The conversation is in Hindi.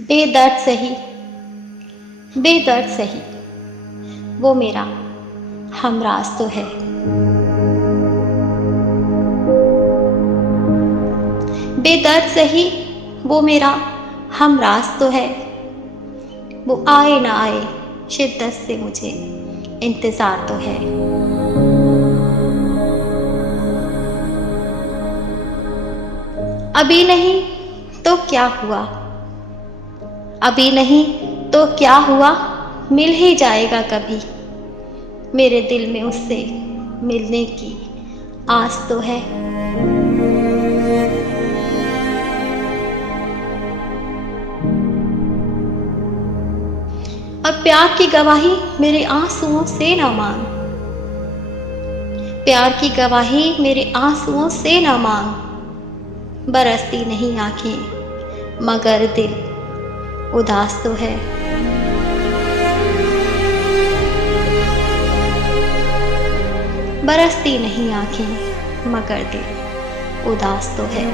बेदर्द सही, बेदर्द सही, वो मेरा हमराज तो है। बेदर्द सही, वो मेरा हमराज तो है। वो आए ना आए, शिद्दत से मुझे इंतज़ार तो है। अभी नहीं तो क्या हुआ, अभी नहीं तो क्या हुआ, मिल ही जाएगा कभी। मेरे दिल में उससे मिलने की आस तो है। और प्यार की गवाही मेरे आंसुओं से ना मांग, प्यार की गवाही मेरे आंसुओं से ना मांग। बरसती नहीं आंखें मगर दिल उदास तो है। बरसती नहीं आंखें मगर दिल उदास तो है।